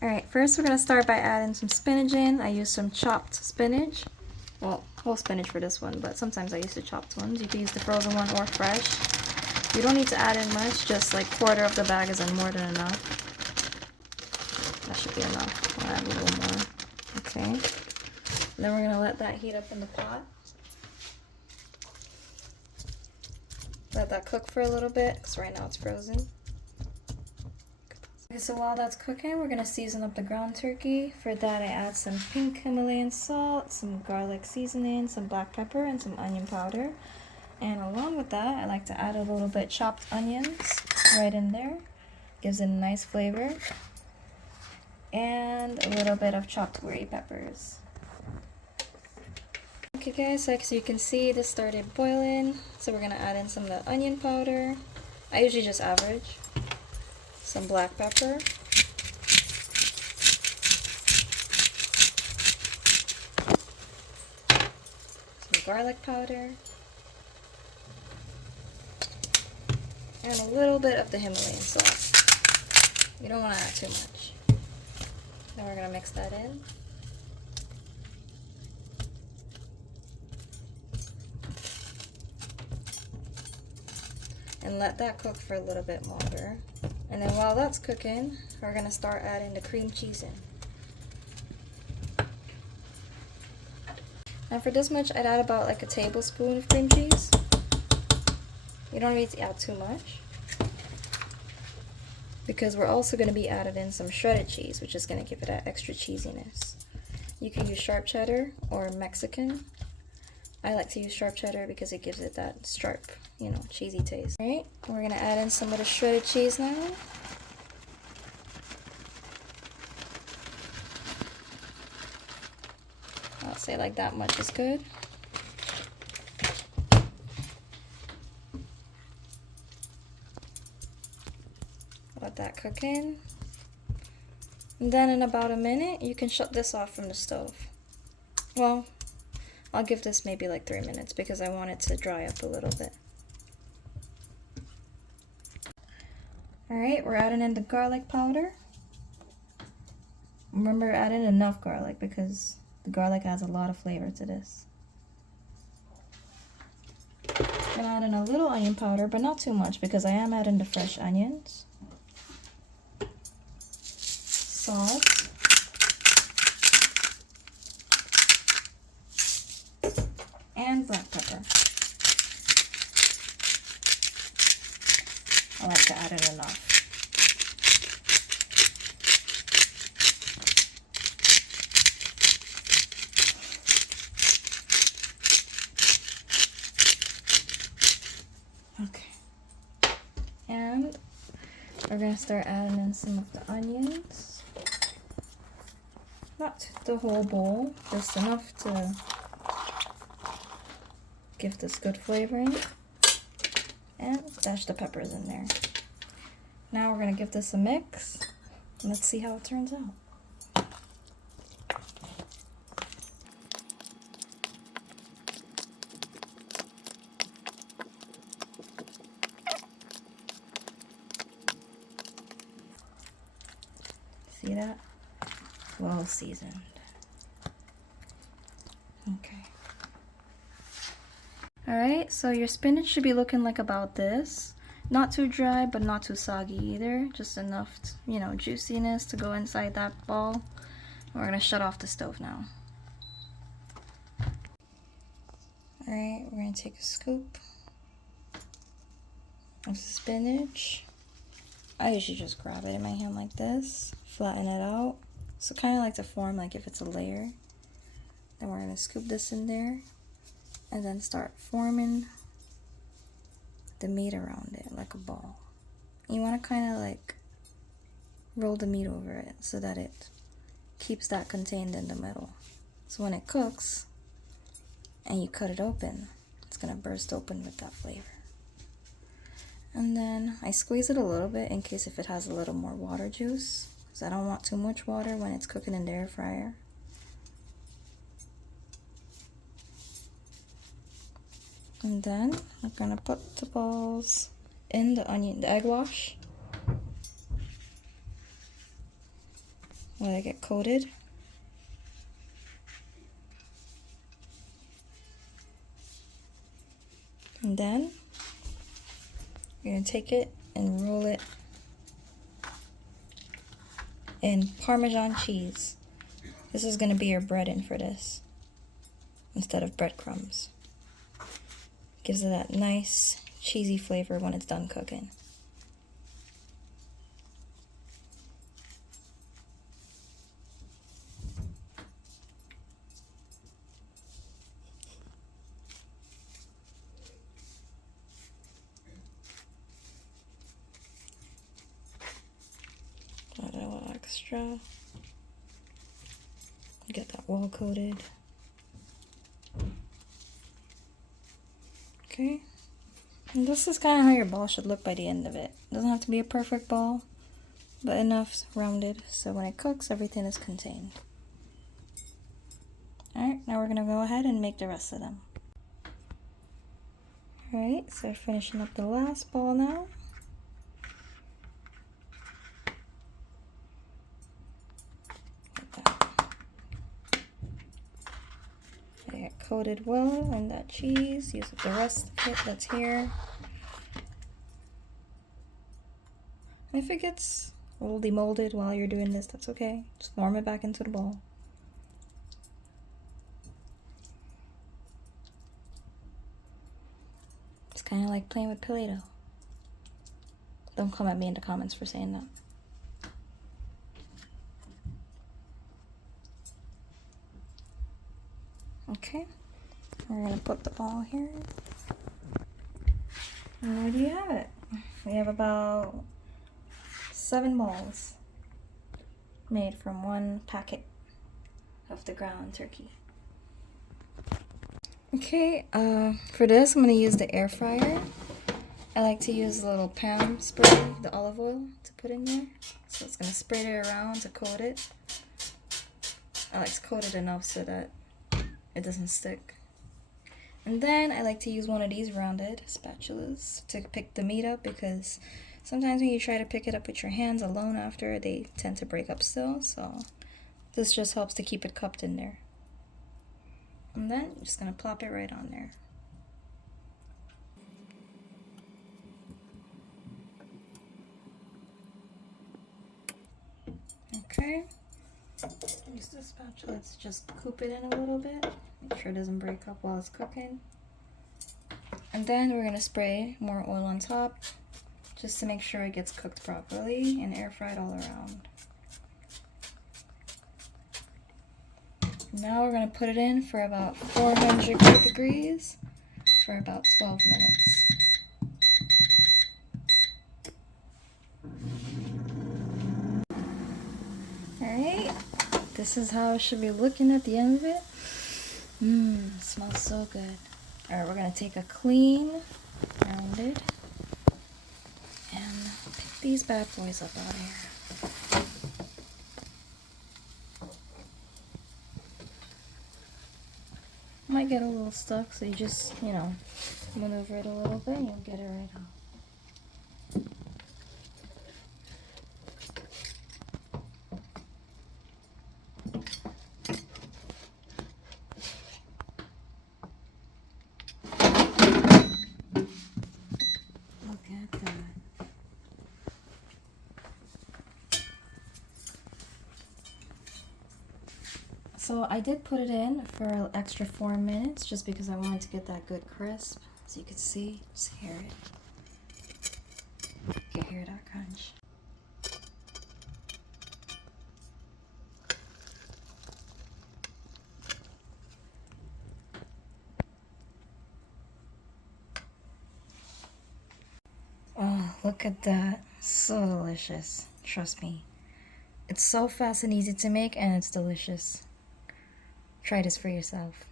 Alright, first we're going to start by adding some spinach in. I use some chopped spinach. Well, whole spinach for this one, but sometimes I use the chopped ones. You can use the frozen one or fresh. You don't need to add in much, just like quarter of the bag is more than enough. That should be enough. I'll add a little more. Okay. Then we're going to let that heat up in the pot. Let that cook for a little bit, because right now it's frozen. Okay, so while that's cooking, we're going to season up the ground turkey. For that, I add some pink Himalayan salt, some garlic seasoning, some black pepper, and some onion powder. And along with that, I like to add a little bit chopped onions right in there. Gives it a nice flavor. And a little bit of chopped wiri peppers. Okay guys, so as you can see, this started boiling. So we're going to add in some of the onion powder. I usually just average. Some black pepper. Some garlic powder. And a little bit of the Himalayan salt. You don't want to add too much. Then we're going to mix that in. And let that cook for a little bit longer. And then while that's cooking, we're going to start adding the cream cheese in. And for this much, I'd add about like a tablespoon of cream cheese. You don't need to add too much, because we're also going to be adding in some shredded cheese, which is going to give it that extra cheesiness. You can use sharp cheddar or Mexican. I like to use sharp cheddar because it gives it that sharp, you know, cheesy taste. Alright, we're going to add in some of the shredded cheese now. I'll say like that much is good. Let that cook in. And then in about a minute, you can shut this off from the stove. Well, I'll give this maybe like 3 minutes because I want it to dry up a little bit. Alright, we're adding in the garlic powder. Remember, add in enough garlic because the garlic adds a lot of flavor to this. I'm gonna add in a little onion powder, but not too much because I am adding the fresh onions. Salt. And black pepper. I like to add it enough. Okay. And we're going to start adding in some of the onions. Not the whole bowl, just enough to give this good flavoring. And dash the peppers in there. Now we're going to give this a mix. And let's see how it turns out. See that? Well seasoned. Okay. Alright, so your spinach should be looking like about this. Not too dry, but not too soggy either. Just enough, you know, juiciness to go inside that ball. We're going to shut off the stove now. Alright, we're going to take a scoop of spinach. I usually just grab it in my hand like this, flatten it out. So kind of like to form like if it's a layer. Then we're going to scoop this in there and then start forming the meat around it like a ball. You want to kind of like roll the meat over it so that it keeps that contained in the middle. So when it cooks and you cut it open, it's going to burst open with that flavor. And then I squeeze it a little bit in case if it has a little more water juice, because I don't want too much water when it's cooking in the air fryer. And then I'm gonna put the balls in the egg wash. let it get coated. And then you're gonna take it and roll it in Parmesan cheese. This is gonna be your breading for this instead of breadcrumbs. Gives it that nice cheesy flavor when it's done cooking. Add a little extra. Get that well coated. Okay. And this is kind of how your ball should look by the end of it. It doesn't have to be a perfect ball, but enough rounded so when it cooks, everything is contained. Alright, now we're going to go ahead and make the rest of them. Alright, so finishing up the last ball now. Get coated well in that cheese. Use up the rest of it that's here. And if it gets moldy molded while you're doing this, that's okay. Just form it back into the ball. It's kind of like playing with Play-Doh. Don't come at me in the comments for saying that. Okay, we're gonna put the ball here. And there you have it. We have about 7 balls made from one packet of the ground turkey. Okay, for this I'm gonna use the air fryer. I like to use a little Pam spray, the olive oil, to put in there. So it's gonna spray it around to coat it. I like to coat it enough so that it doesn't stick. And then I like to use one of these rounded spatulas to pick the meat up, because sometimes when you try to pick it up with your hands alone after, they tend to break up still. So this just helps to keep it cupped in there. And then I'm just gonna plop it right on there. Okay. Use the spatula to just coop it in a little bit. Make sure it doesn't break up while it's cooking. And then we're gonna spray more oil on top just to make sure it gets cooked properly and air fried all around. Now we're gonna put it in for about 400 degrees for about 12 minutes. Alright, this is how it should be looking at the end of it. It smells so good. Alright, we're gonna take a clean, rounded, and pick these bad boys up out of here. Might get a little stuck, so you just, maneuver it a little bit and you'll get it right out. So I did put it in for an extra 4 minutes just because I wanted to get that good crisp. So you can see, just hear it. You can hear that crunch. Oh, look at that. So delicious. Trust me. It's so fast and easy to make, and it's delicious. Try this for yourself.